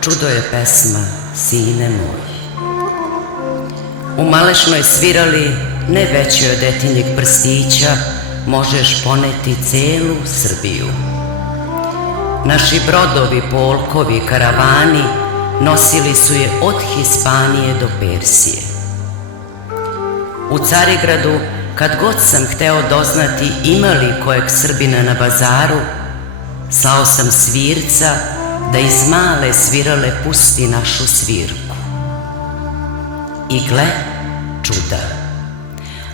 čudo je pesma Sine moj. U Malešnoj svirali ne veće od etinjeg prstića, možeš poneti celu Srbiju. Naši brodovi, polkovi, karavani nosili su je od Hispanije do Persije. U Carigradu, kad god sam hteo doznati ima li kojeg Srbina na bazaru, slao sam svirca da iz male svirale pusti našu svirku. I gle, čuda,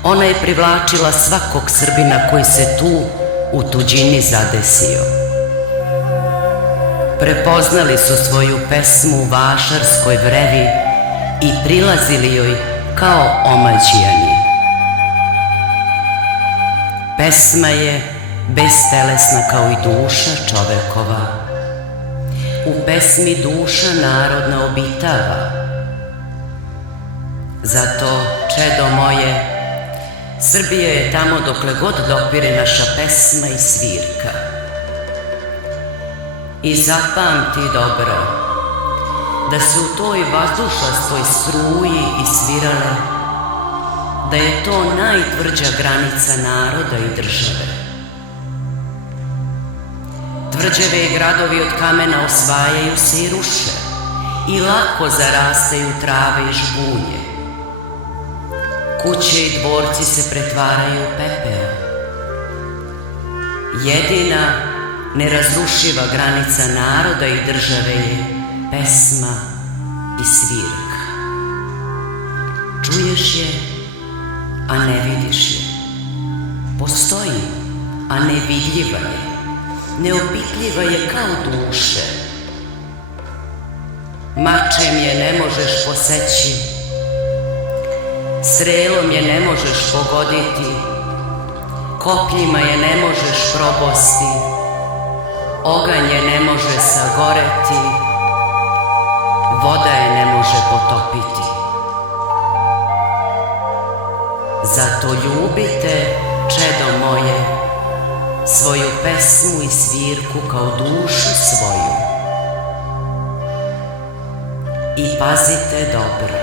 ona je privlačila svakog Srbina koji se tu u tuđini zadesio. Prepoznali su svoju pesmu u vašarskoj vrevi i prilazili joj kao omađijani. Pesma je bestelesna kao i duša čovekova. U pesmi duša narodna obitava. Zato, čedo moje, Srbija je tamo dokle god dopire naša pesma i svirka. I zapamti dobro, da se u toj vazdušastoj struji isvirale, da je to najtvrđa granica naroda i države. Tvrđave i gradovi od kamena osvajaju se i ruše i lako zarastaju trave i žbunje. Kuće i dvorci se pretvaraju u pepeo. Jedina nerazrušiva granica naroda i države je pesma i svirka. Čuješ je, a ne vidiš je. Postoji, a nevidljiva je. Neopipljiva je kao duše. Mačem je ne možeš poseći, srelom je ne možeš pogoditi, kopljima je ne možeš probosti, oganj je ne može sagoreti, voda je ne može potopiti. Zato ljubite, čedo moje, svoju pesmu i svirku kao dušu svoju. I pazite dobro.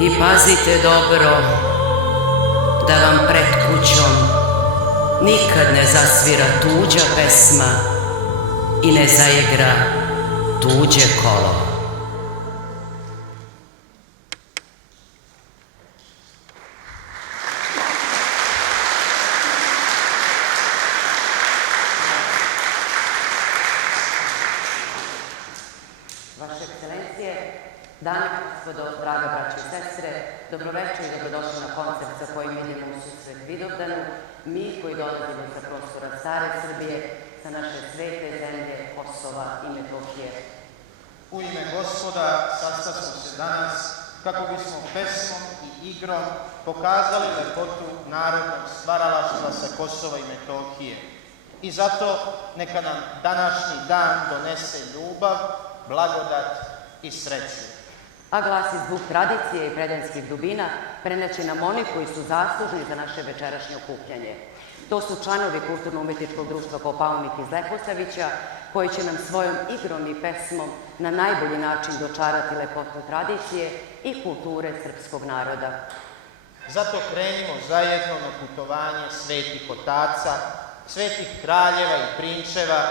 I pazite dobro da vam pred kućom nikad ne zasvira tuđa pesma i ne zaigra tuđe kolo. Vaše ekscelencije, dame i gospodo, draga braće i sestre, dobroveče i dobrodošli na koncert sa kojim idemo u susret Vidovdanu, mi koji dolazimo sa prostora stare Srbije, sa naše svete zemlje Kosova i Metohije. U ime Gospoda sastasmo se danas kako bismo pesmom i igrom pokazali lepotu narodnog stvaralaštva sa Kosova i Metohije. I zato neka nam današnji dan donese ljubav, blagodat i sreću. A glas i zvuk tradicije i predanskih dubina preneće nam oni koji su zaslužni za naše večerašnje okupljanje. To su članovi Kulturno-umetničkog društva Kopaonik iz Leposavića, koji će nam svojom igrom i pesmom na najbolji način dočarati lepotu tradicije i kulture srpskog naroda. Zato krenimo zajedno na putovanje svetih otaca, svetih kraljeva i prinčeva,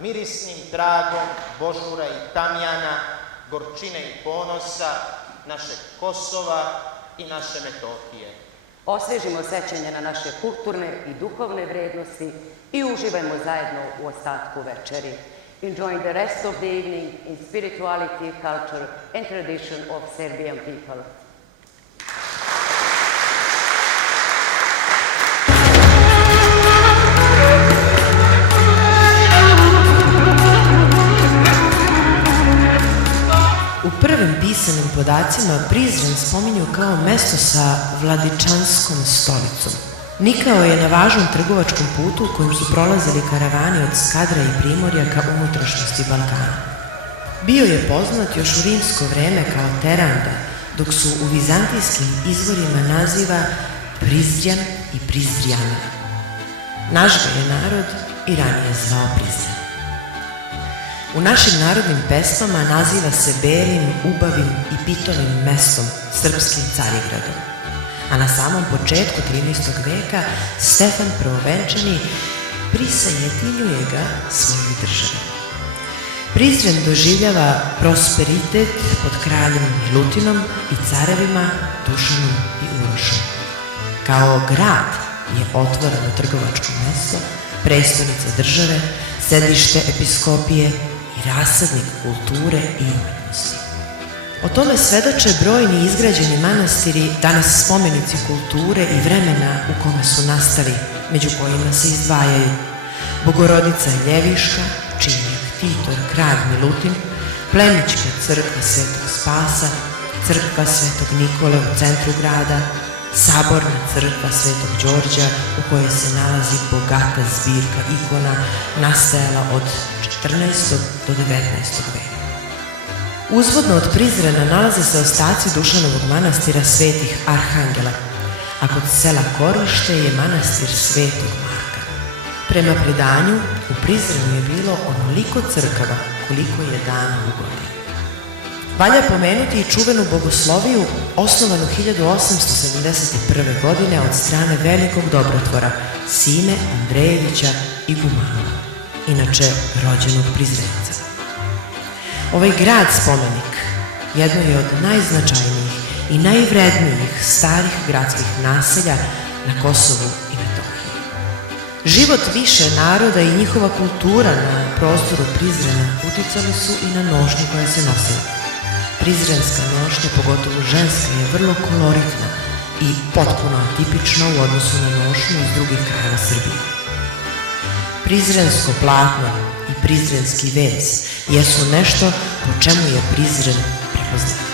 mirisnim tragom božura i tamjana, gorčine i ponosa, našeg Kosova i naše Metohije. Osvežimo sećanje na naše kulturne i duhovne vrednosti i uživajmo zajedno u ostatku večeri. Enjoying the rest of the evening in spirituality, culture and tradition of Serbian people. U prvim pisanim podacima Prizren spominju kao mesto sa vladičanskom stolicom. Nikao je na važnom trgovačkom putu kojim su prolazili karavani od Skadra i Primorja ka unutrašnjosti Balkana. Bio je poznat još u rimsko vreme kao Teranda, dok su u vizantijskim izvorima naziva Prizren i Prizrijana. Naš ga je narod i ranije zvao Prizren. U našim narodnim pesmama naziva se Belim, Ubavim i Pitovim mestom, srpskim Carigradom. A na samom početku 13. veka Stefan Prvovenčani prisajedinjuje ga svojoj državi. Prizren doživljava prosperitet pod kraljem Milutinom i carevima Dušanom i Urošom. Kao grad je otvoreno trgovačko mesto, prestonica države, sedište episkopije i rasadnik kulture i umetnosti. O tome svedoče brojni izgrađeni manastiri, danas spomenici kulture i vremena u kome su nastali, među kojima se izdvajaju Bogorodica Ljeviška, čiji je ktitor kralj Milutin, Plemićka crkva Svetog Spasa, crkva Svetog Nikole u centru grada, Saborna crkva Svetog Đorđa u kojoj se nalazi bogata zbirka ikona nastajala od 14. do 19. veka. Uzvodno od Prizrena nalaze se ostaci Dušanovog manastira Svetih Arhangela, a kod sela Korište je manastir Svetog Marka. Prema predanju, u Prizrenu je bilo onoliko crkava koliko je dana u godini. Valja pomenuti i čuvenu bogosloviju osnovanu 1871. godine od strane velikog dobrotvora Sime Andrejevića i Gumana, inače rođenog Prizrenca. Ovaj grad spomenik jedno je od najznačajnijih i najvrednijih starih gradskih naselja na Kosovu i Metohiji. Život više naroda i njihova kultura na prostoru Prizrena uticali su i na nošnju koja se nosila. Prizrenska nošnja, pogotovo ženska, je vrlo koloritna i potpuno atipična u odnosu na nošnju iz drugih krajeva Srbije. Prizrensko platno i prizrenski vez jesu nešto po čemu je Prizren prepoznat.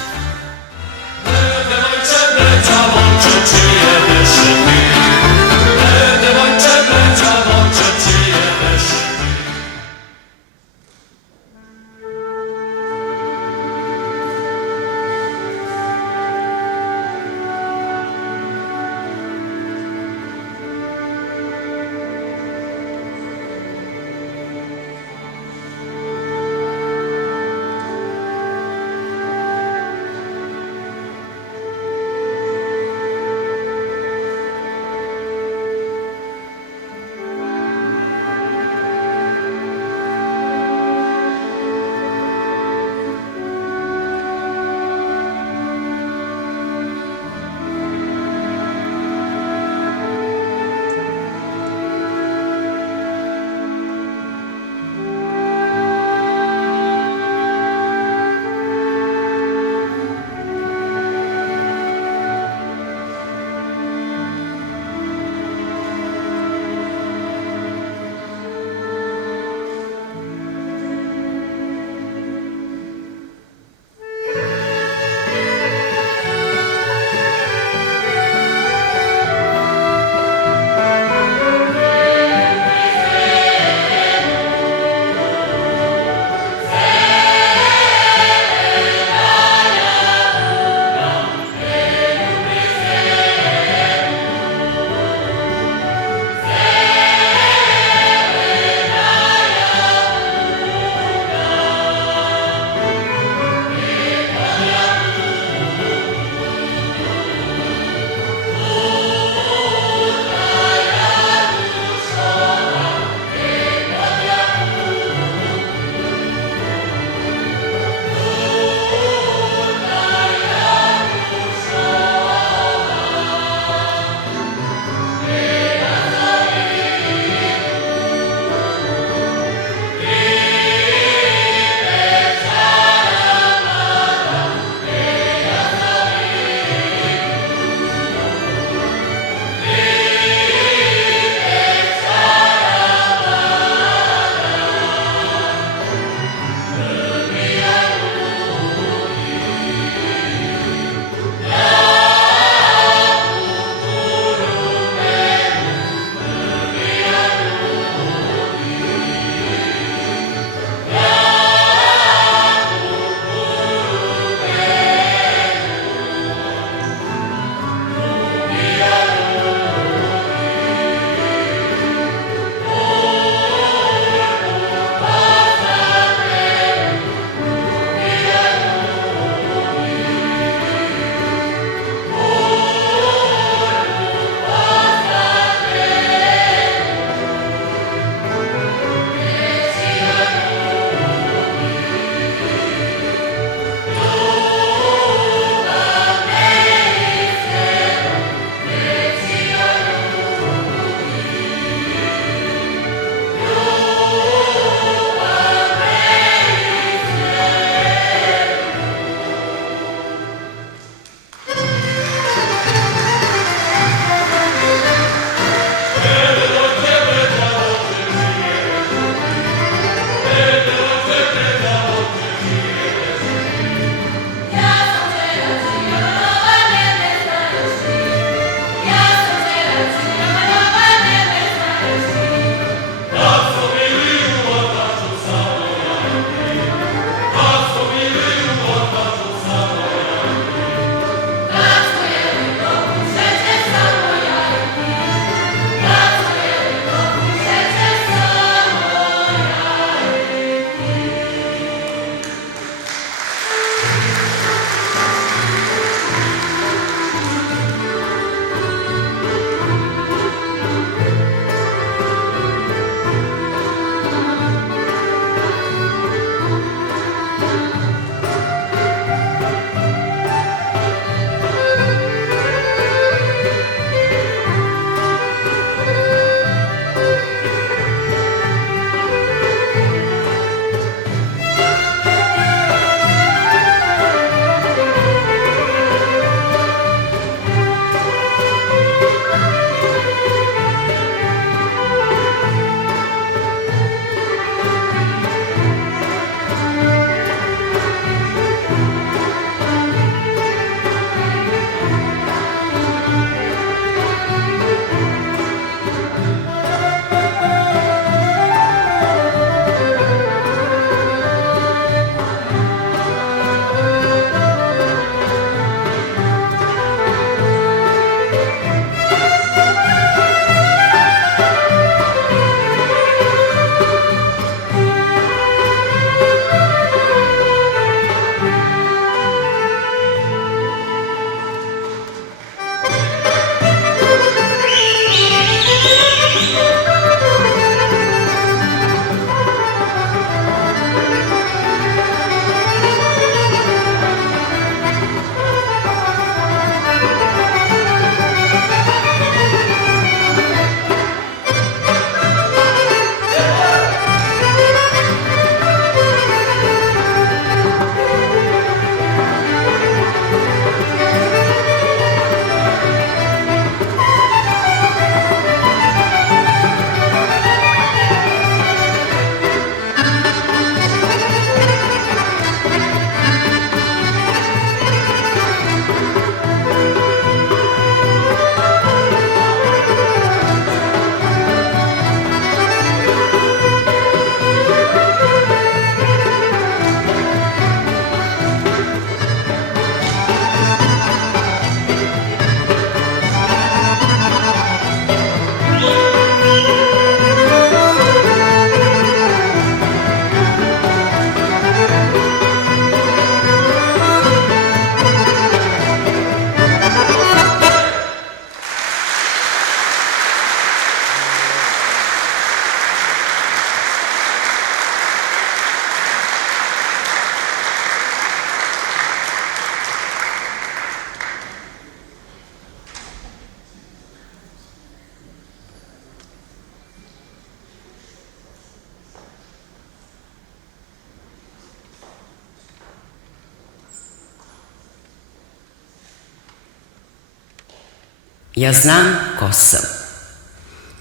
Ja znam ko sam.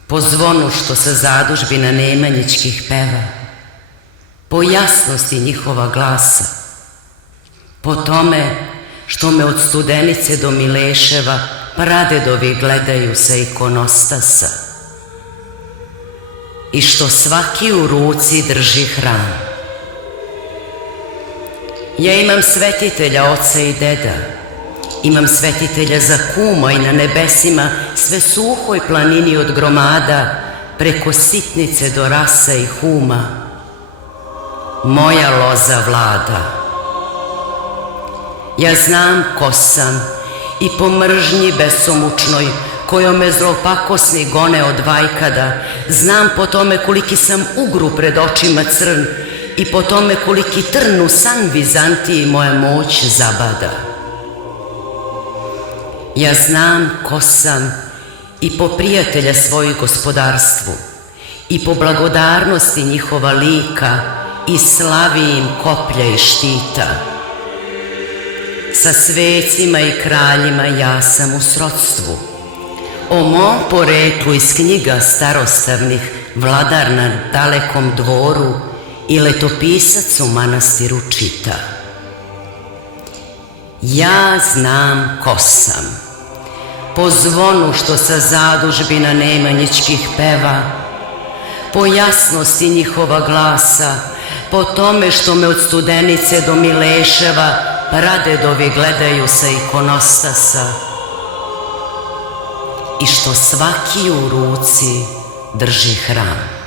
Po zvonu što sa zadužbina Nemanjićkih peva, po jasnosti njihova glasa, po tome što me od Studenice do Mileševa pradedovi gledaju sa ikonostasa i što svaki u ruci drži hram. Ja imam svetitelja oca i deda, imam svetitelja za kuma i na nebesima sve suhoj planini od gromada preko Sitnice do Rasa i Huma. Moja loza vlada. Ja znam ko sam i po mržnji besomučnoj kojom me zlopakosni gone od vajkada, znam po tome koliki sam ugru pred očima crn i po tome koliki trn u san Vizantiji moja moć zabada. Ja znam ko sam i po prijatelja svojih gospodarstvu i po blagodarnosti njihova lika i slavi im koplja i štita. Sa svecima i kraljima ja sam u srodstvu. O mom poreklu iz knjiga starostavnih vladar na dalekom dvoru i letopisac u manastiru čita. Ja znam ko sam. Po zvonu što sa zadužbina Nemanjićkih peva, po jasnosti njihova glasa, po tome što me od Studenice do Mileševa pradedovi gledaju sa ikonostasa i što svaki u ruci drži hram.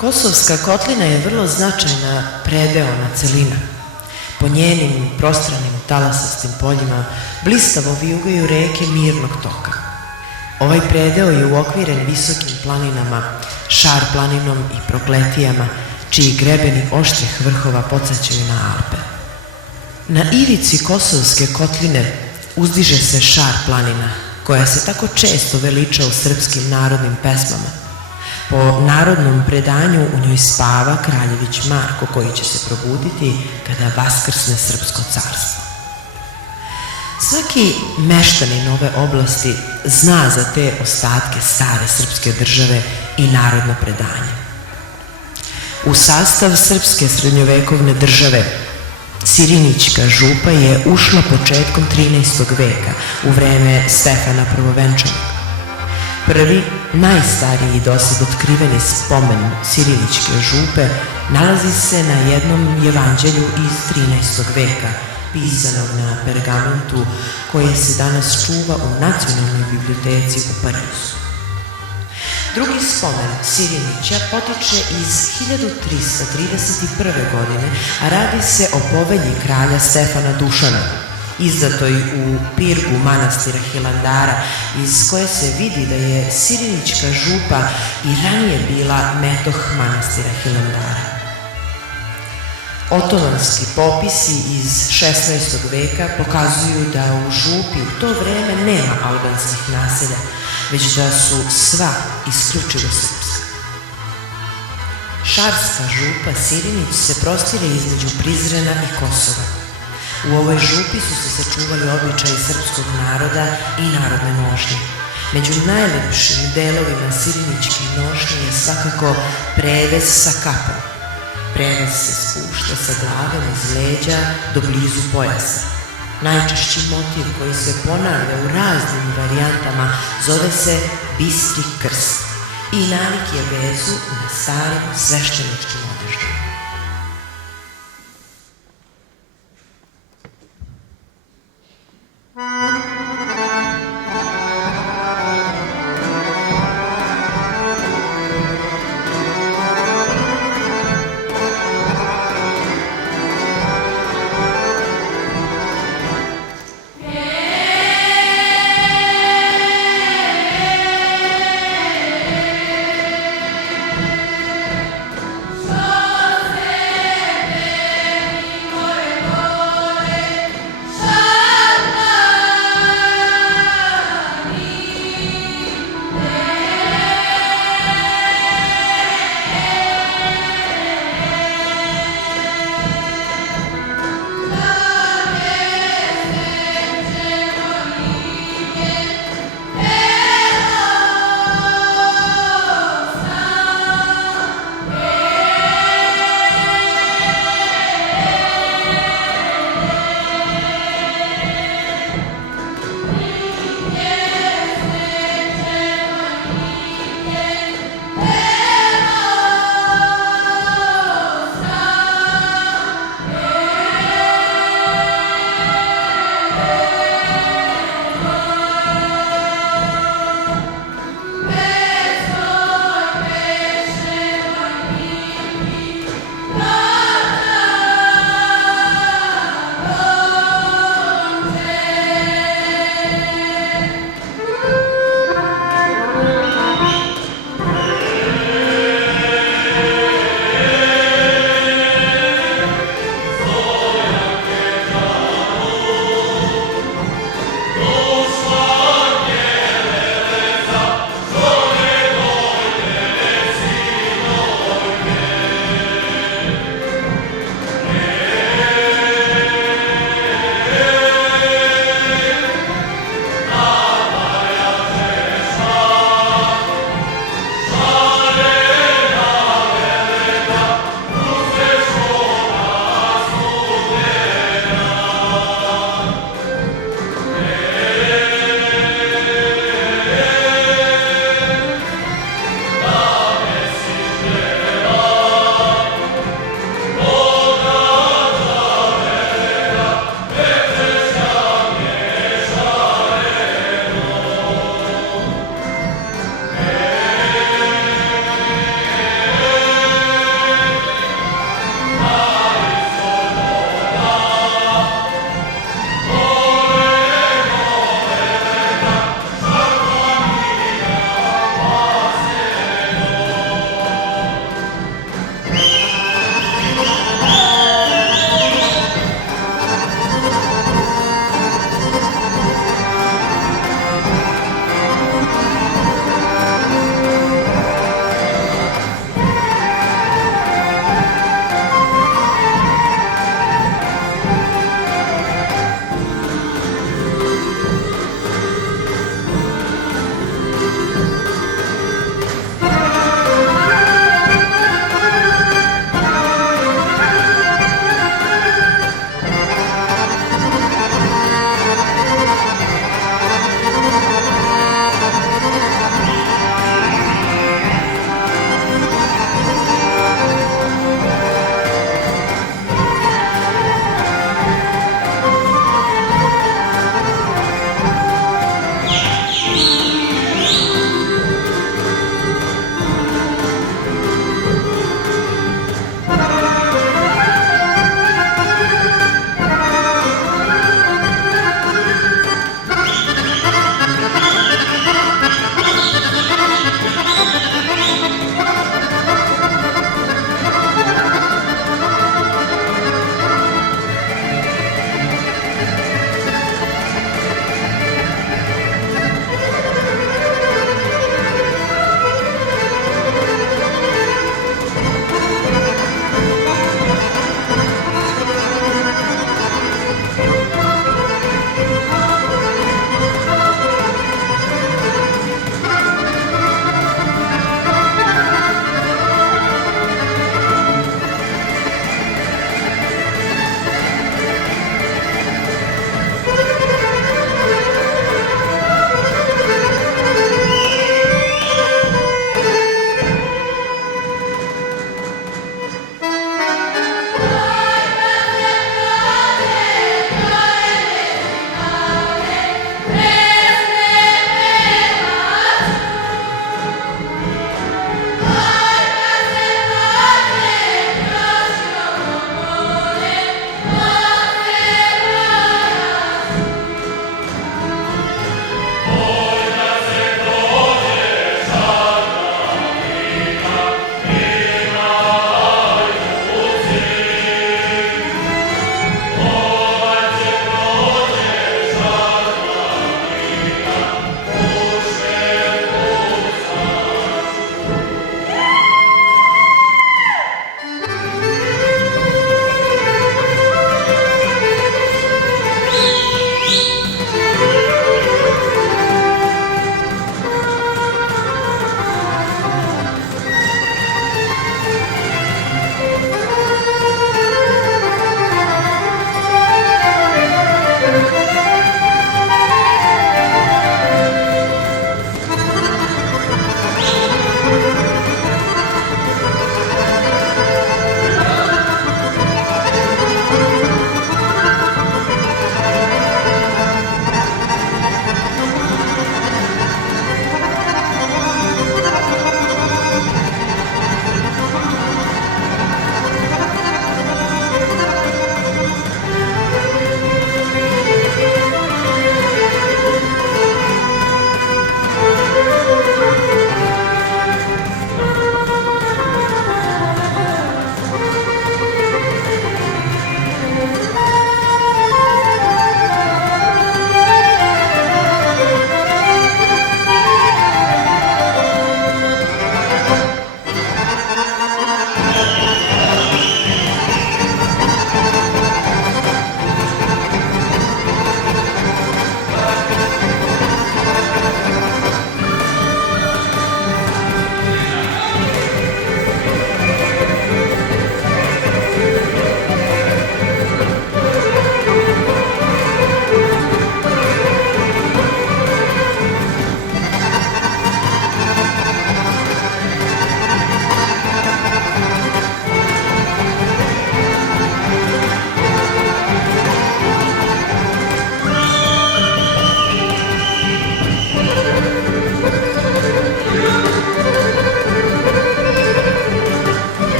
Kosovska kotlina je vrlo značajna predeona celina. Po njenim prostranim talasastim poljima blistavo vijugaju reke mirnog toka. Ovaj predeo je uokviren visokim planinama, Šar planinom i Prokletijama, čiji grebeni oštrih vrhova podsjećaju na Alpe. Na ivici Kosovske kotline uzdiže se Šar planina, koja se tako često veliča u srpskim narodnim pesmama. Po narodnom predanju u njoj spava kraljević Marko, koji će se probuditi kada vaskrsne srpsko carstvo. Svaki meštanin ove oblasti zna za te ostatke stare srpske države i narodno predanje. U sastav srpske srednjovekovne države Sirinićka župa je ušla početkom 13. veka u vreme Stefana Prvovenčanog. Prvi, najstariji dosad otkriveni spomen Sirinićke župe nalazi se na jednom jevanđelju iz 13. veka, pisanog na pergamentu, koje se danas čuva u Nacionalnoj biblioteci u Parizu. Drugi spomen Sirinića potiče iz 1331. godine, a radi se o povelji kralja Stefana Dušana, izdatoj u pirgu manastira Hilandara, iz koje se vidi da je Sirinićka župa i ranije bila metoh manastira Hilandara. Otomanski popisi iz 16. veka pokazuju da u župi u to vreme nema albanskih naselja, već da su sva isključivo srpska. Šarska župa Sirinić se prostire između Prizrena i Kosova. U ovoj župi su se sačuvali običaji srpskog naroda i narodne nošnje. Među najlepšim delovima Sirinićke nošnje je svakako prevez sa kapom. Prevez se spušta sa glave iz leđa do blizu pojasa. Najčešći motiv koji se ponavlja u raznim varijantama zove se bistri krst i nalik je vezu na starim svešteničkim odeždama. Oh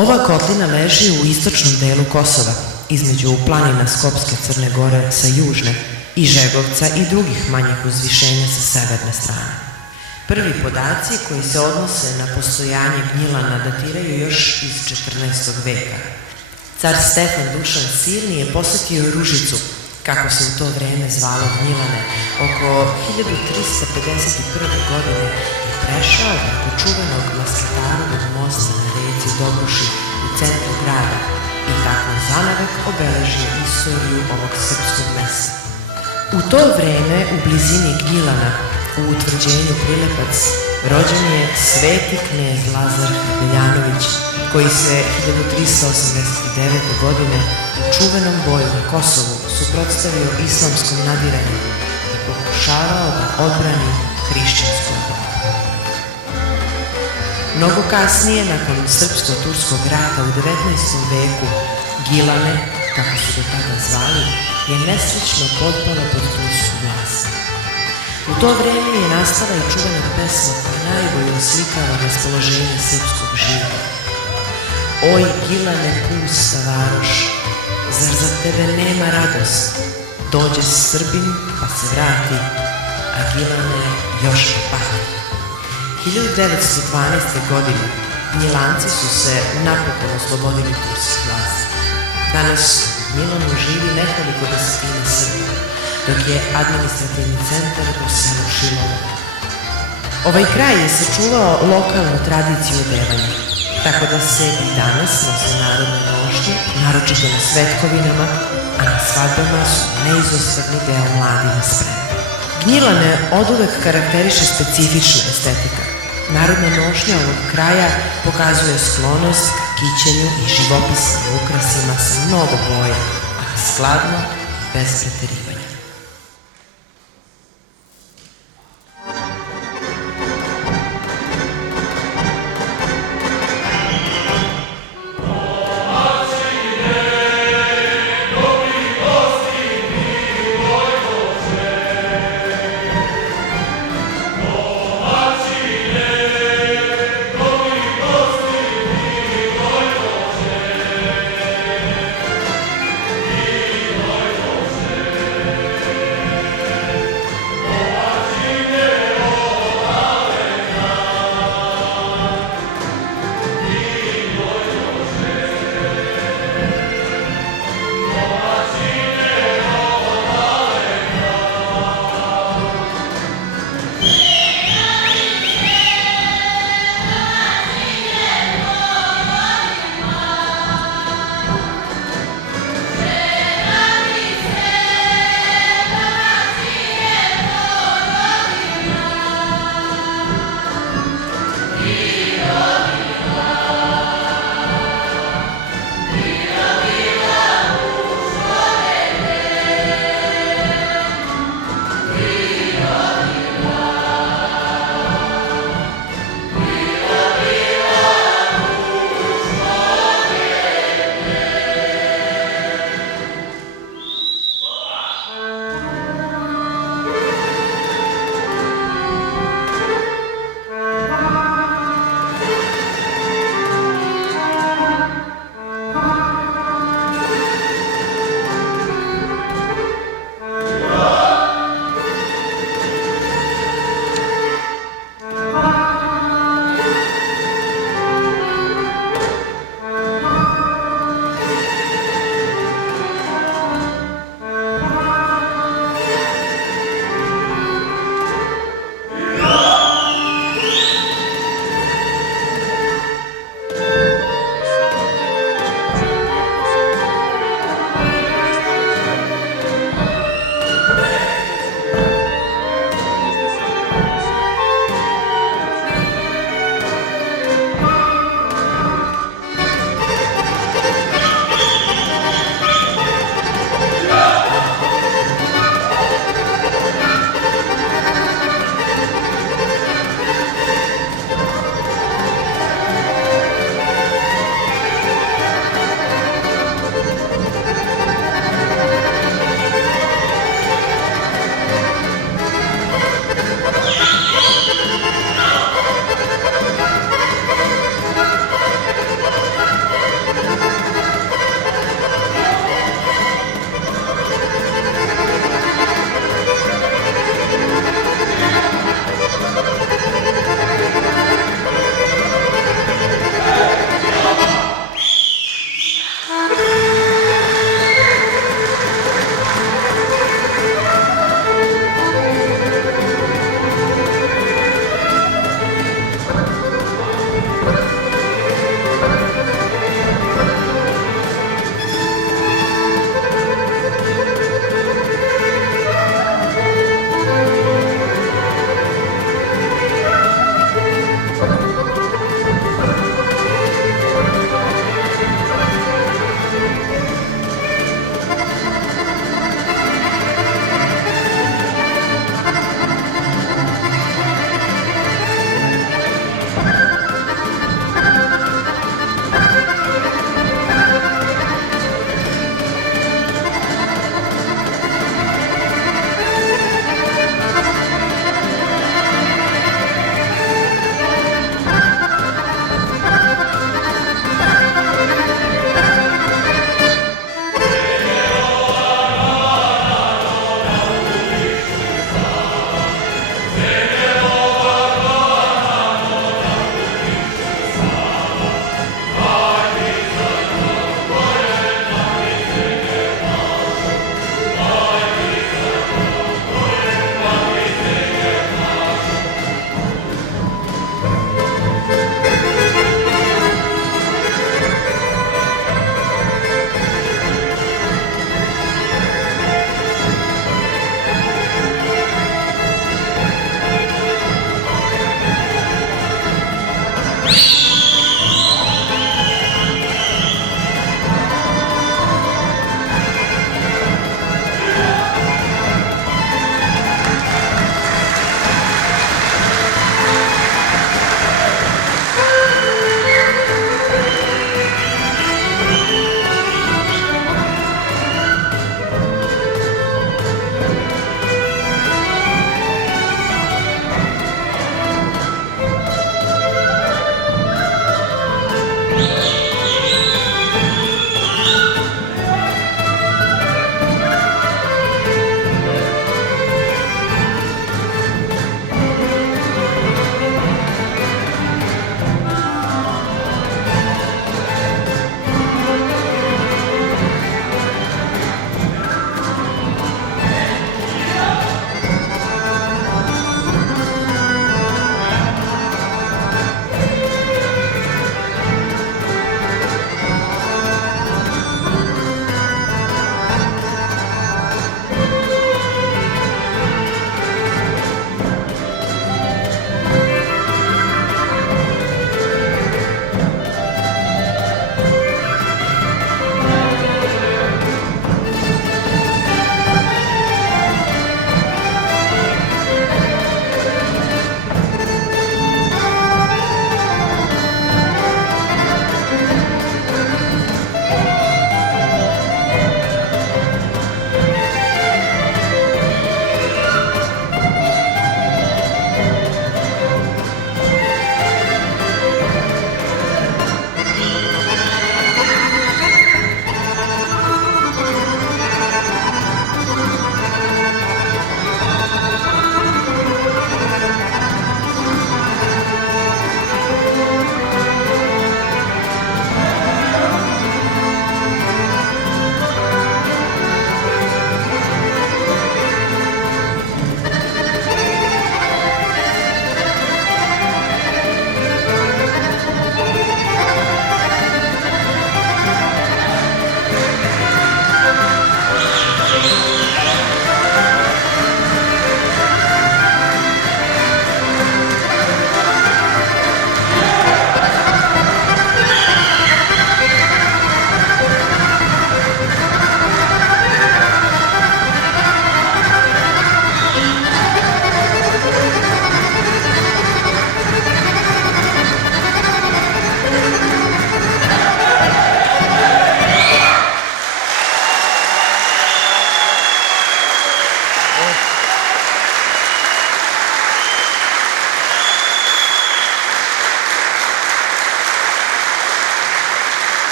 Ova kotlina leži u istočnom delu Kosova, između planina Skopske Crne Gore sa južne i Žegovca i drugih manjih uzvišenja sa severne strane. Prvi podaci koji se odnose na postojanje Gnjilana datiraju još iz 14. veka. Car Stefan Dušan Silni je posetio Ružicu, kako se u to vreme zvalo Gnjilane, oko 1351. godine i prešao preko čuvenog Masketarovog mosta na reci Dobruši u centru grada i tako zanavek obeležio istoriju ovog srpskog mesta. U to vreme u blizini Gnjilana, u utvrđenju Prilepac, rođen je sveti knez Lazar Beljanović, koji se 1389. godine u čuvenom boju na Kosovu suprotstavio islamskom nadiranju i pokušavao da odbrani hrišćansku vladu. Mnogo kasnije, nakon srpsko-turskog rata u 19. veku, Gilane, kako su do tada zvali, je nesrećno potpalo pod tursku vlast. U to vreme je nastala i čuvena pesma koja najbolje oslikava raspoloženje srpskog života. Oj, Gilane, pusta varoš, zar za tebe nema radost? Dođe Srbin pa se vrati, a Gilane još ne pati. 1912. godine Gnjilanci su se napokon oslobodili turskih vlasti. Danas u Gnjilanu živi nekoliko desetina Srba, dok je administrativni centar u selu Šilovo. Ovaj kraj je sačuvao lokalnu tradiciju odevanja, tako da se i danas nose narodne nošnje, naročito na svetkovinama, a na svadbama su neizostavni deo mladine spreme. Gnjilane oduvek karakteriše specifična estetika. Narodna nošnja ovog kraja pokazuje sklonost ka kićenju i živopisnim ukrasima sa mnogo boja, ali skladno i bez preterivanja.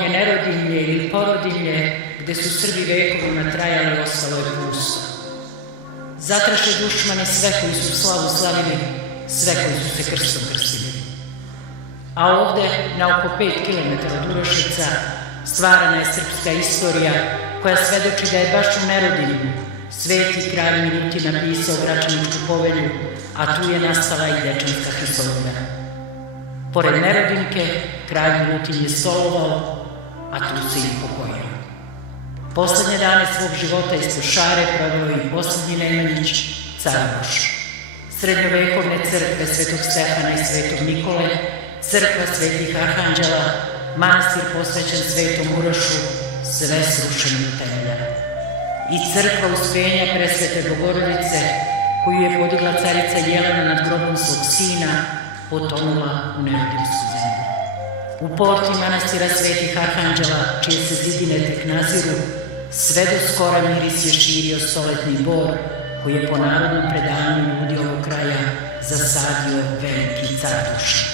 Gornje Nerodilje ili Porodilje, gde su Srbi vekovima trajali, ostalo je pusto. Zatraše dušmani sve koji su slavu slavili, sve koji su se krstom krstili. A ovde, na oko 5 km od Uroševca, stvarana je srpska istorija koja svedoči da je baš u Nerodilju sveti kralj Milutin napisao Gračaničku povelju, a tu je nastala i Dečanska Hristoljublja. Pored Nerodinke, kralj Milutin je stolovao, a tu se i pokojio. Poslednje dane svog života ispod šare proveo i poslednji Nemanjić, car Uroš. Srednjovekovne crkve Svetog Stefana i Svetog Nikole, crkva Svetih Arhanđela, manastir posvećen Svetom Urošu, sve srušeno u temelja. I crkva Uspenja Presvete Bogorodice, koju je podigla carica Jelena nad grobom svog sina, potonula u Nerodimsku zemlju. U porti manastira Svetih Arhanđela, čije se zidine tek naziru, sve do skora miris je širio stoletni bor, koji je po narodnom predanju ljudi ovog kraja zasadio veliki car Dušan.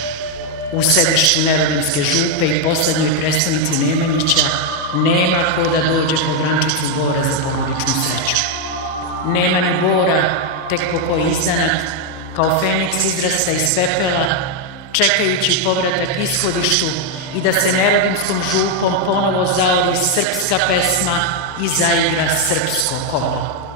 U sedištu Nerodimske župe i poslednjoj prestonici Nemanjića nema ko da dođe po grančicu bora za porodičnu sreću. Nema ni bora, tek po koji izdanak, kao feniks izrasta iz pepela, čekajući povratak ishodištu i da se Nerodimskom župom ponovo zaori srpska pesma i zaigra srpsko kolo.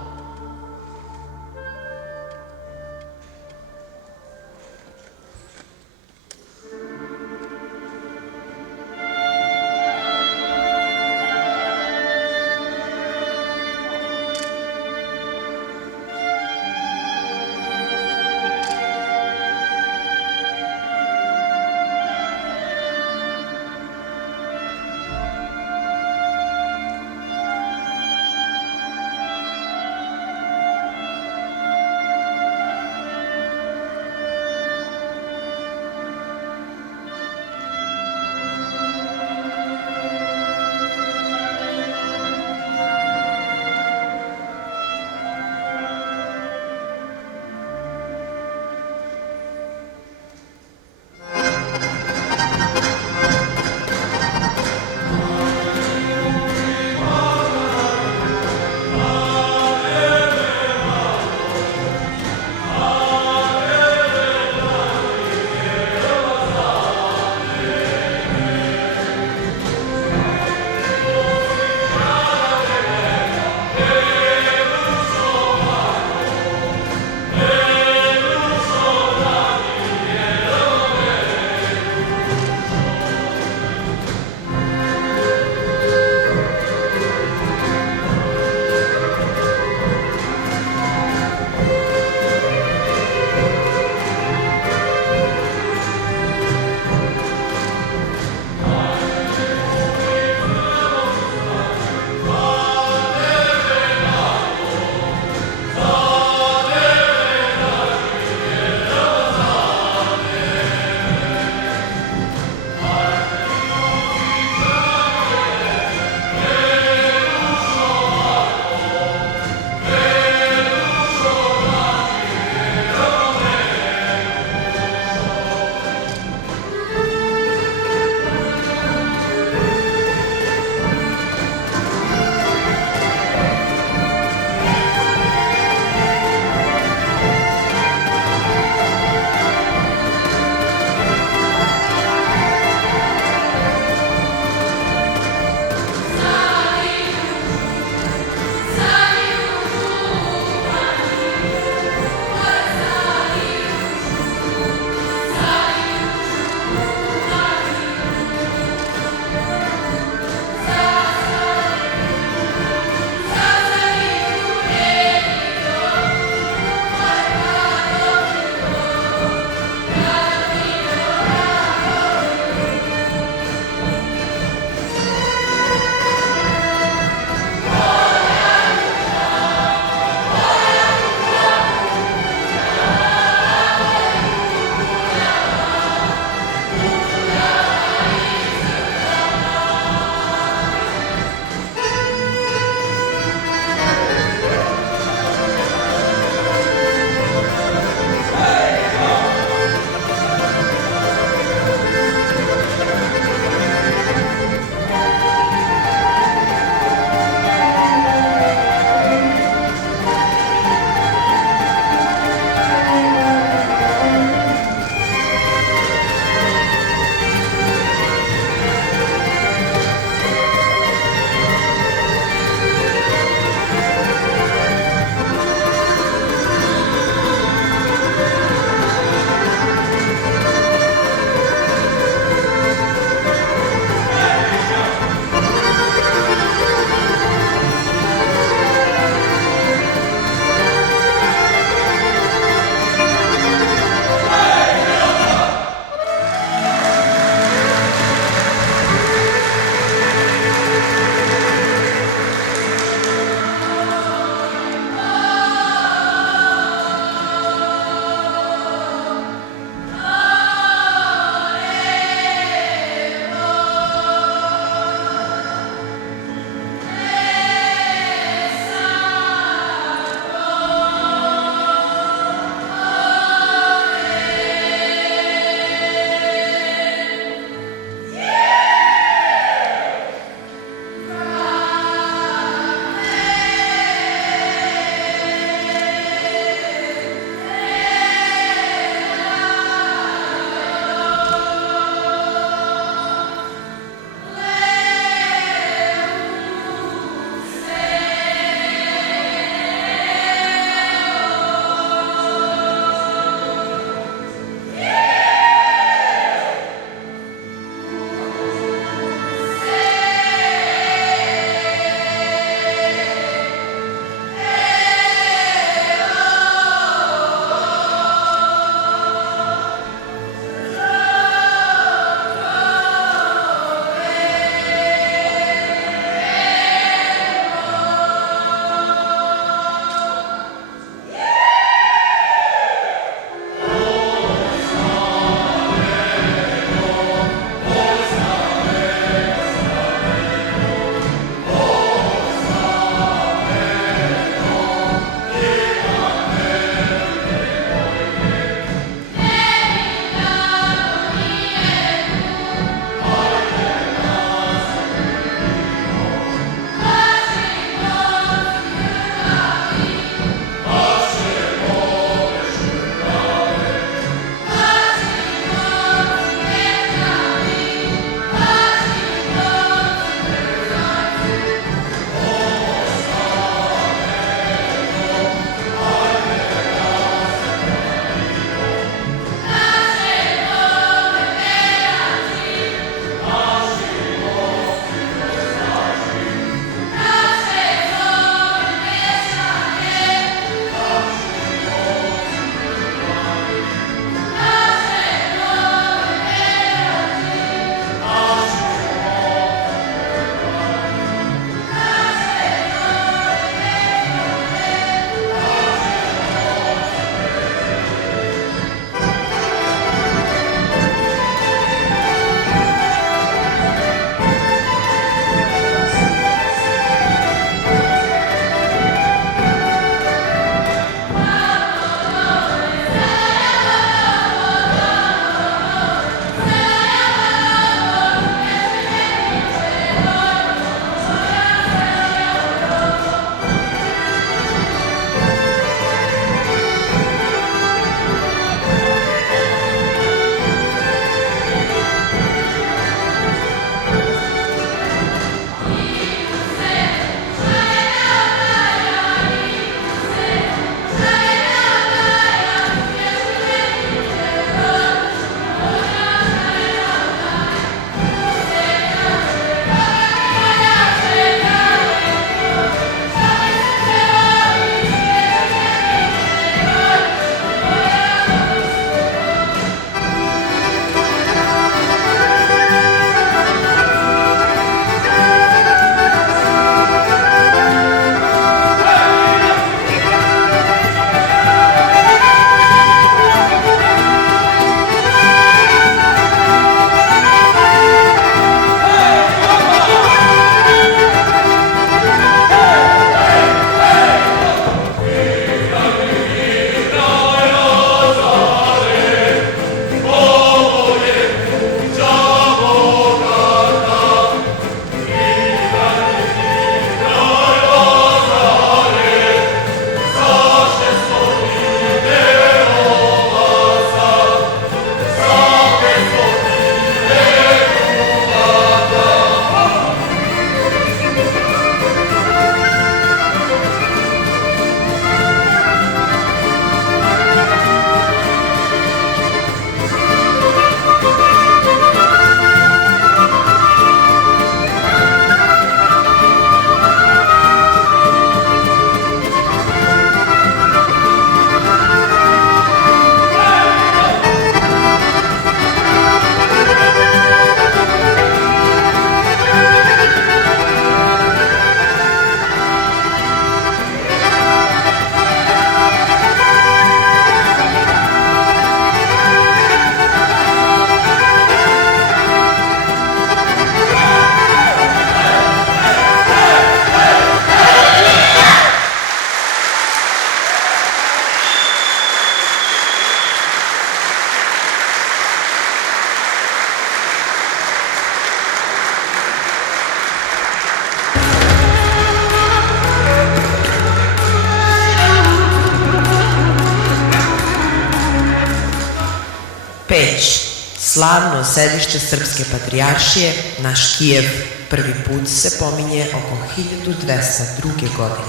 Peć, slavno sedište Srpske patrijaršije, naš Kijev, prvi put se pominje oko 1202. godine,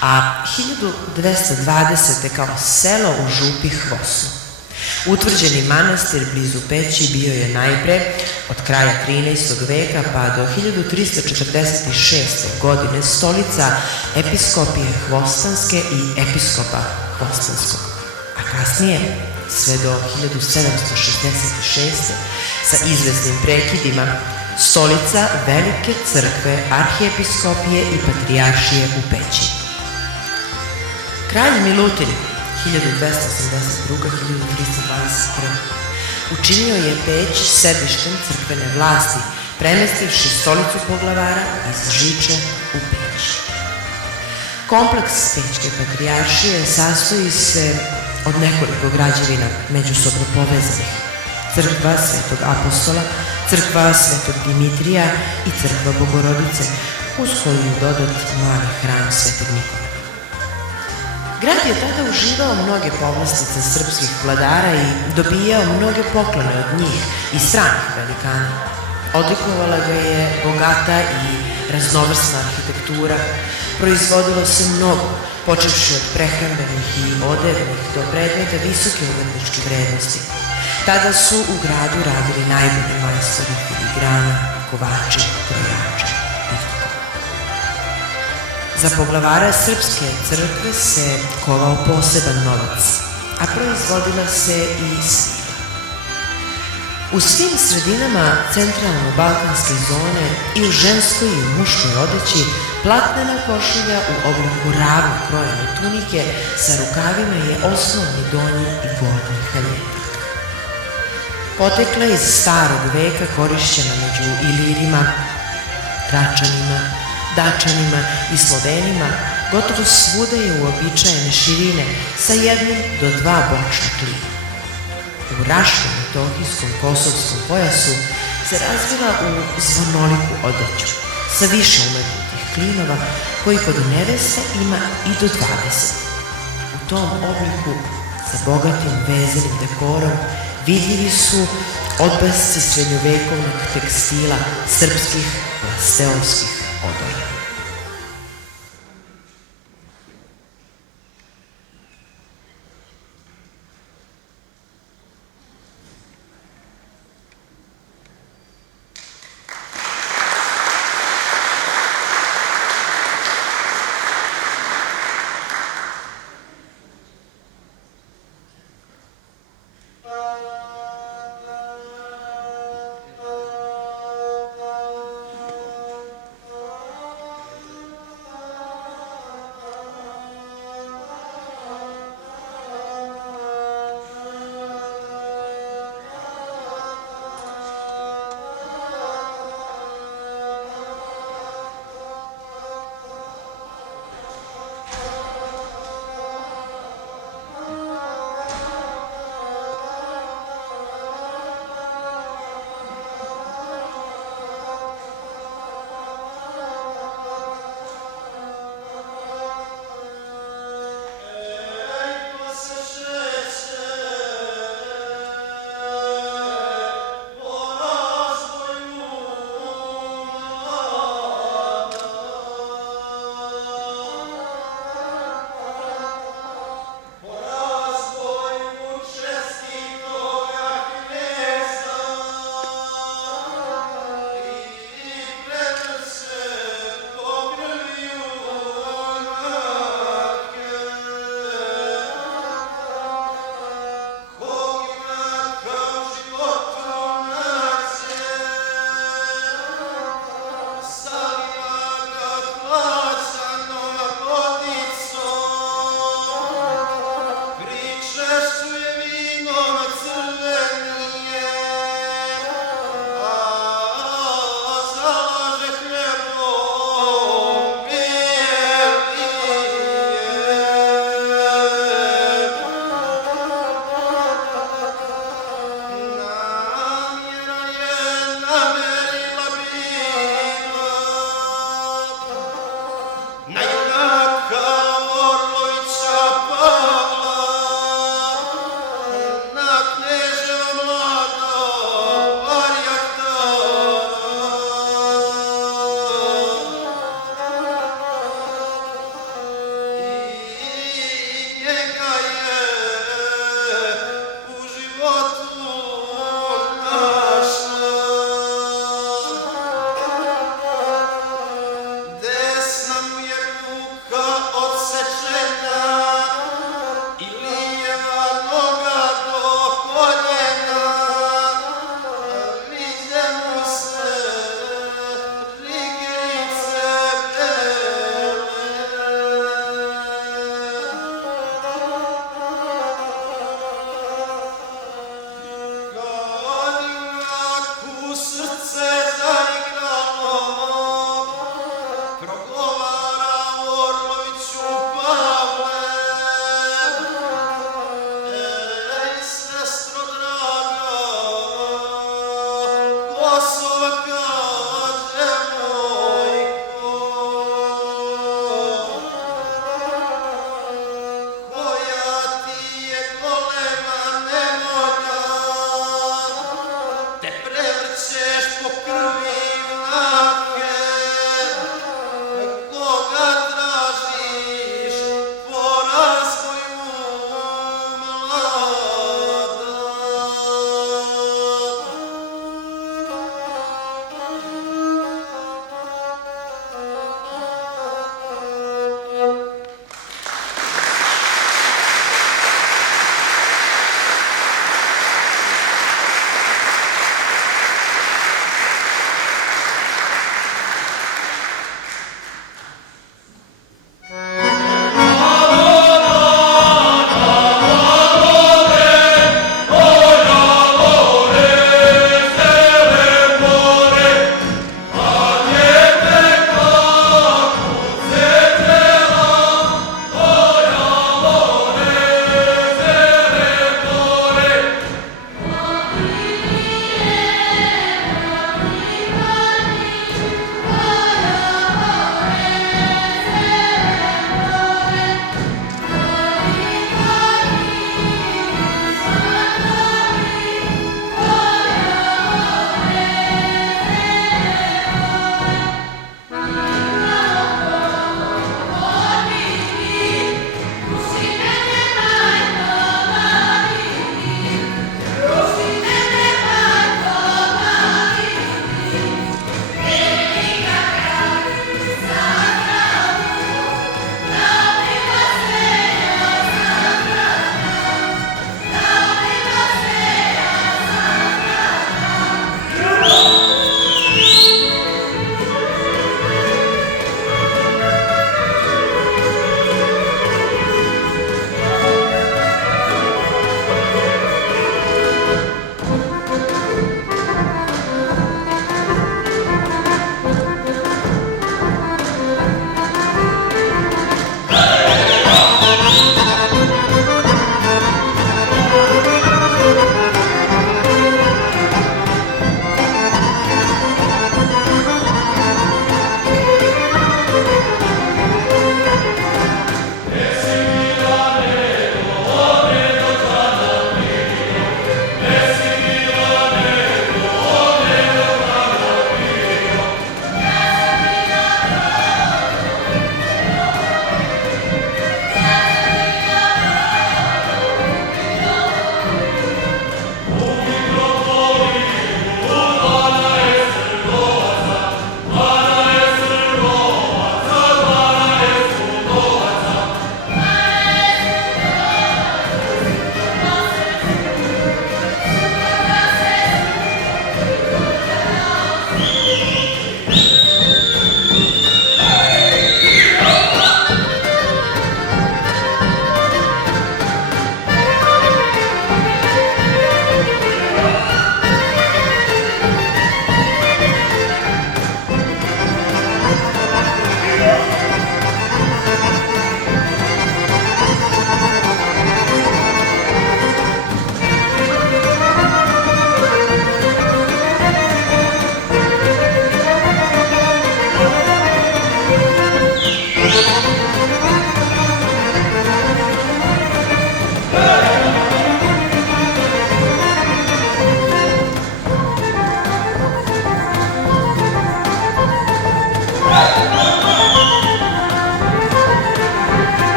a 1220. kao selo u župi Hvosno. Utvrđeni manastir blizu Peći bio je najpre od kraja 13. veka pa do 1346. godine stolica episkopije Hvostanske i episkopa Hvostanskog, a kasnije sve do 1766. sa izvesnim prekidima stolica Velike crkve arhijepiskopije i patrijaršije u Peći. Kralj Milutin 1282-1321 učinio je Peć sedištem crkvene vlasti, premestivši stolicu poglavara iz Žiče u Peć. Kompleks Pećke patrijaršije sastoji se od nekoliko građevina međusobno povezanih: crkva Svetog Apostola, crkva Svetog Dimitrija i crkva Bogorodice, uz koju je dodat mali hram Svetog Nikole. Grad je tada uživao mnoge povlastice srpskih vladara i dobijao mnoge poklone od njih i stranih velikana. Odlikovala ga je bogata i raznovrsna arhitektura, proizvodilo se mnogo, počevši od prehrambenih i odevnih do predmeta visoke umetničke vrednosti. Tada su u gradu radili najbolji majstori filigrana, kovači, krojači. Za poglavara Srpske crkve se kovao poseban novac, a proizvodila se i svila. U svim sredinama centralno-balkanske zone i u ženskoj i u muškoj odeći platnena košulja u obliku ravno krojene tunike sa rukavima je osnovni donji i gornji haljetak. Potekla iz starog veka, korišćena među Ilirima, Tračanima, Dačanima i Slovenima, gotovo svuda je uobičajene širine sa jednim do dva bočna klina. U Raškom i Tohijskom kosovskom pojasu se razvila u zvonoliku odeću sa više umetnutih klinova koji kod nevesta ima i do 20. U tom obliku sa bogatim vezanim dekorom vidljivi su odbasci srednjovekovnog tekstila srpskih vlasteonskih odora.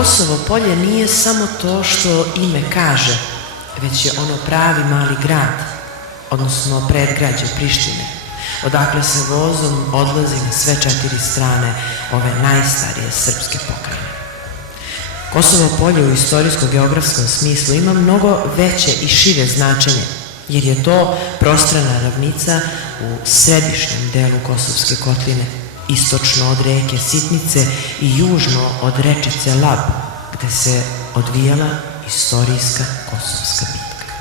Kosovo Polje nije samo to što ime kaže, već je ono pravi mali grad, odnosno predgrađe Prištine, odakle se vozom odlazi na sve 4 strane ove najstarije srpske pokrajine. Kosovo Polje u istorijsko-geografskom smislu ima mnogo veće i šire značenje, jer je to prostrana ravnica u središnjem delu Kosovske kotline, istočno od reke Sitnice i južno od rečice Lab, gde se odvijala istorijska kosovska bitka.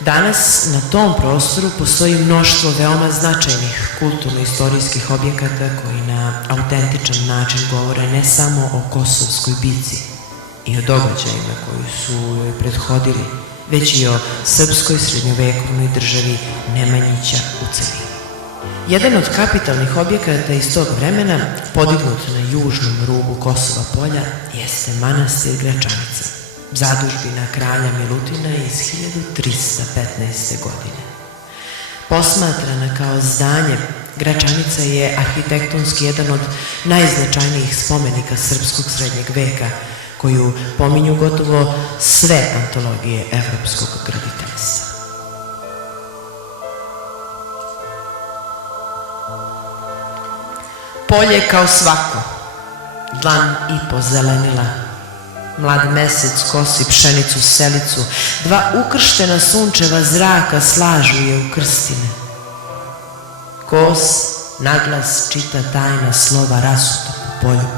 Danas na tom prostoru postoji mnoštvo veoma značajnih kulturno-istorijskih objekata koji na autentičan način govore ne samo o Kosovskoj bitci i o događajima koji su joj prethodili, već i o srpskoj srednjovekovnoj državi Nemanjića u celini. Jedan od kapitalnih objekata iz tog vremena, podignut na južnom rubu Kosova Polja, jeste manastir Gračanica, zadužbina kralja Milutina iz 1315. godine. Posmatrana kao zdanje, Gračanica je arhitektonski jedan od najznačajnijih spomenika srpskog srednjeg veka, koju pominju gotovo sve antologije evropskog graditeljstva. Polje kao svako, dlan i pozelenila, mlad mesec kosi pšenicu selicu, 2 ukrštena sunčeva zraka slažu je u krstine. Kos naglas čita tajna slova rasuta po polju.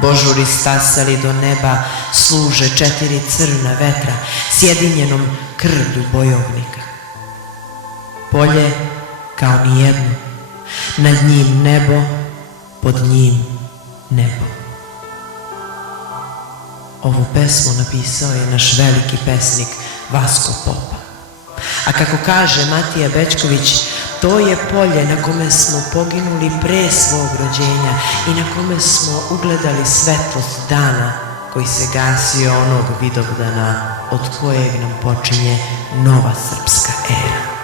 Božuri stasali do neba služe 4 crna vetra sjedinjenom krvlju bojovnika. Polje kao nijedno, nad njim nebo, pod njim nebo. Ovu pesmu napisao je naš veliki pesnik Vasko Popa. A kako kaže Matija Bećković, to je polje na kome smo poginuli pre svog rođenja i na kome smo ugledali svetlost dana koji se gasi onog vidovdana od kojeg nam počinje nova srpska era.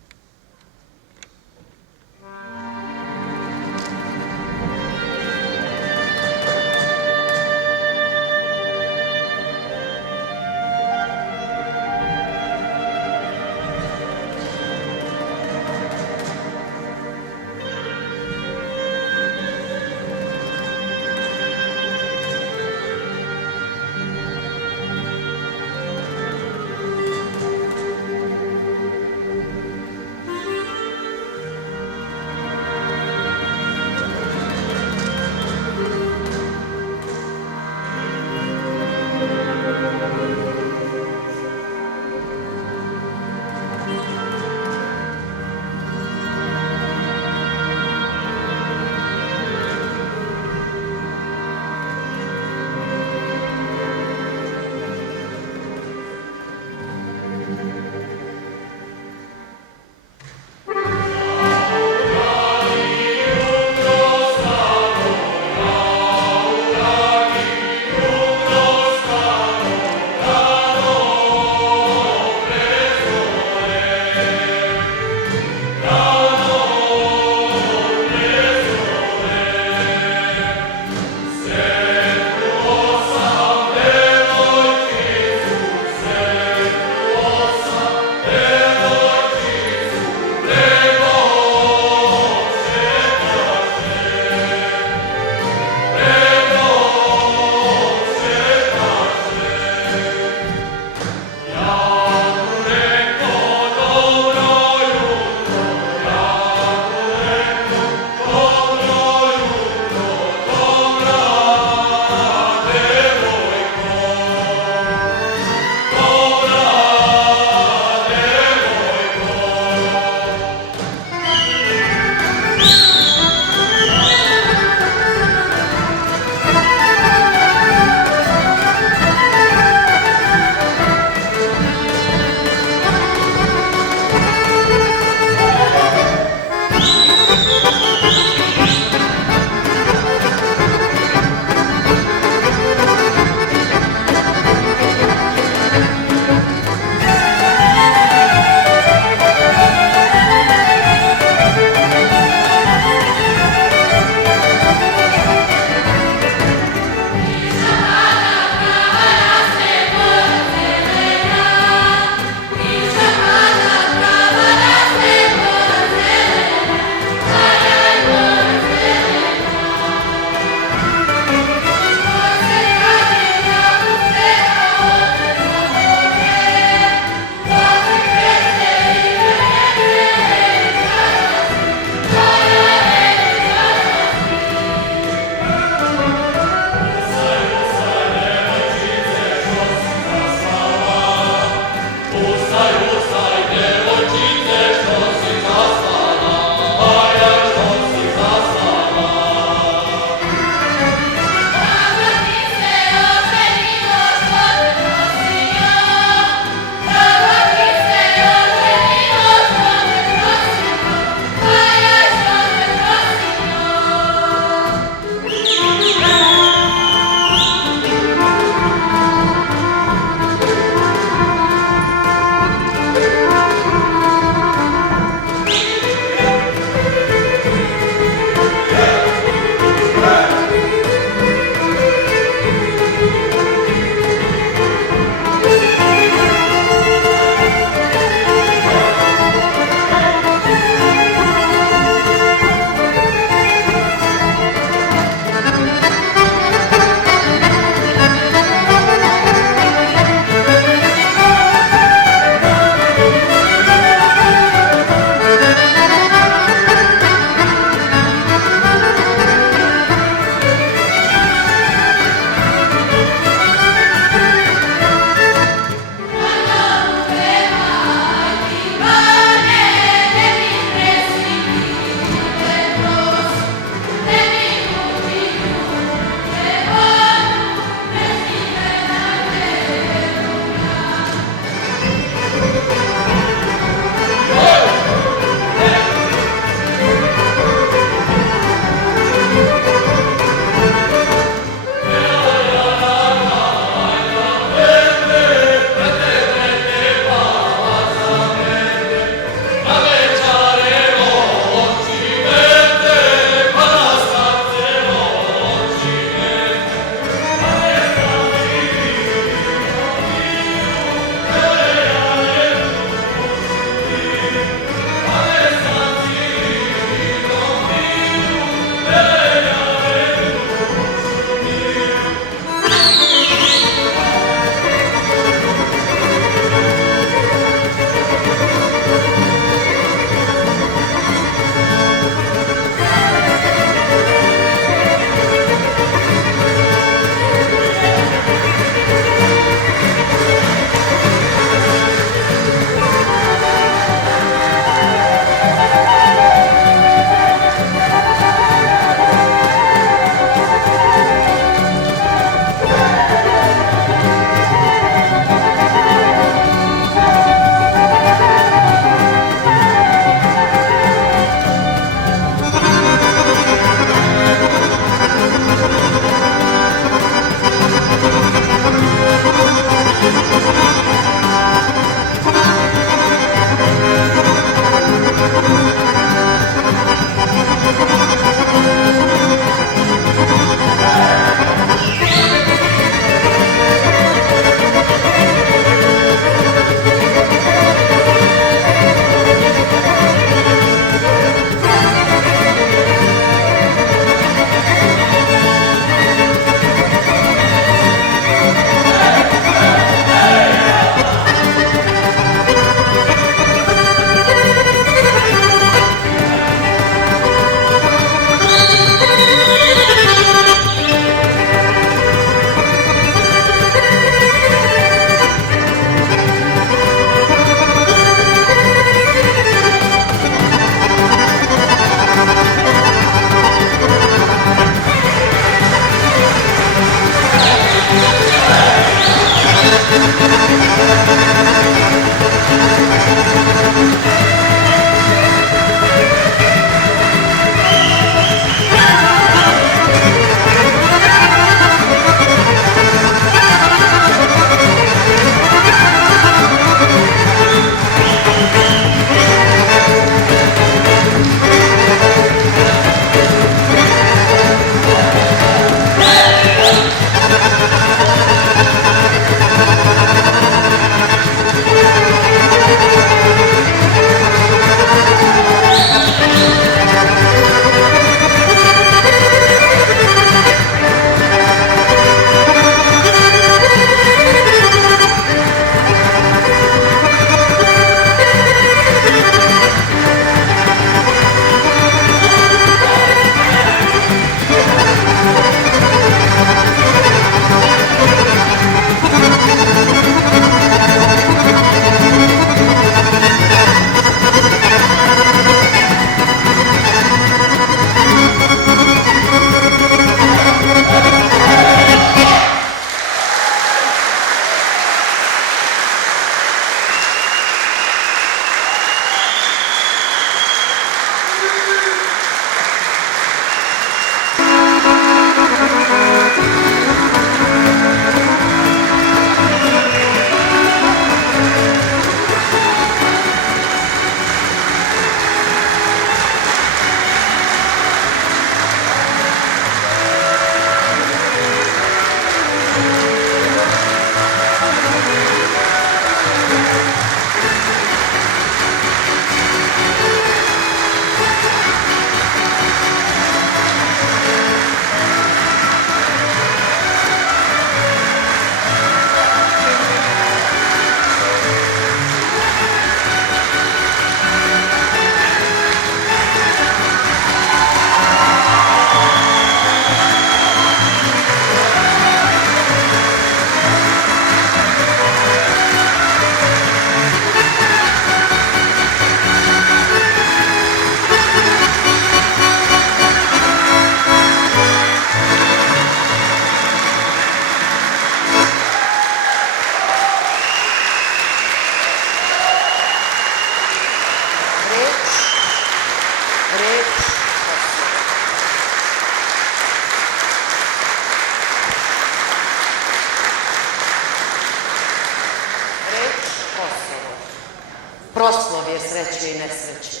proslov je sreće i nesreće.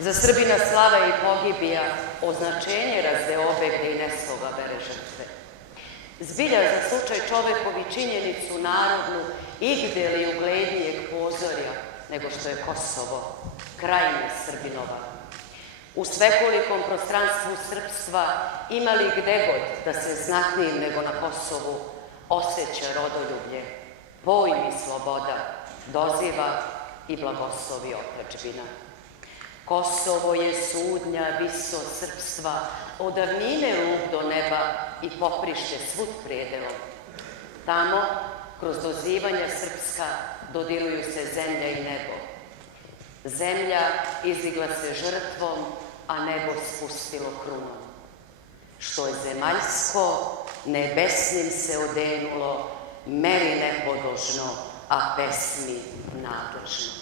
Za Srbina slava i pogibija označenje razdeobe gde i nestoga bere žrtve. Zbilja za slučaj čovekovi činjenicu narodnu igde li uglednijeg pozorja nego što je Kosovo, krajina Srbinova. U svekolikom prostranstvu srpstva imali gde god da se znatnijim nego na Kosovu osjeća rodoljublje, pojmi sloboda, doziva i blagoslovi otadžbina. Kosovo je sudnja viso srpstva, od davnine rub do neba i poprište svud predelom. Tamo, kroz dozivanja srpska, dodiruju se zemlja i nebo. Zemlja izdigla se žrtvom, a nebo spustilo krunom. Što je zemaljsko, nebesnim se odenulo, meri nepodložno, a pesmi nadležno.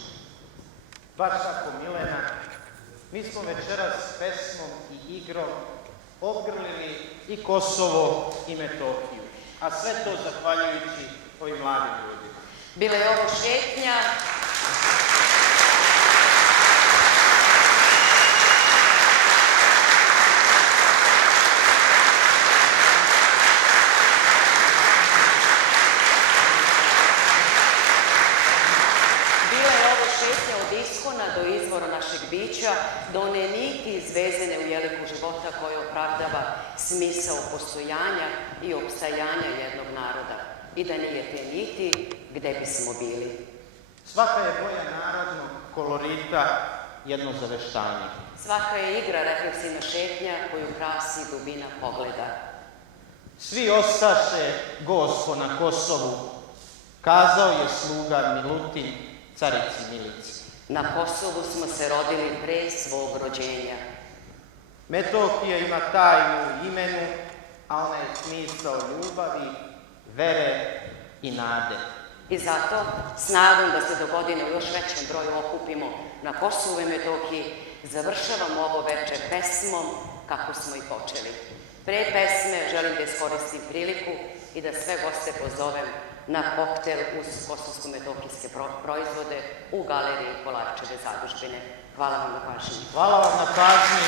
Baš tako, Milena, mi smo večeras s pesmom i igrom obgrlili i Kosovo i Metohiju, a sve to zahvaljujući ovim mladim ljudima. Bila je ovo šetnja. Do izvora našeg bića, do one niti izvezene u jeliku života koje opravdava smisao postojanja i opstajanja jednog naroda. I da nije te niti, gde bismo bili. Svaka je boja narodnog kolorita jedno zaveštanje. Svaka je igra refleksivna šetnja koju krasi dubina pogleda. Svi ostaše gospo na Kosovu, kazao je sluga Milutin carici Milici. Na Kosovu smo se rodili pre svog rođenja. Metohija ima tajnu imenu, a ona je smisao ljubavi, vere i nade. I zato, s nadom da se do godine u još većem broju okupimo na Kosovu i Metohiji, završavamo ovo večer pesmom kako smo i počeli. Pre pesme želim da iskoristim priliku i da sve goste pozovem na koktel uz kosovsko-metohijske proizvode u galeriji Kolarčeve zadužbine. Hvala vam na pažnji. Hvala vam na pažnji.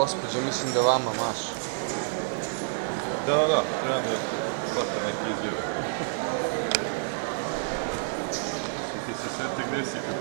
gospođa, mislim da vama maša. Da, treba da hvata neki izgled. Ti se svete gde si kad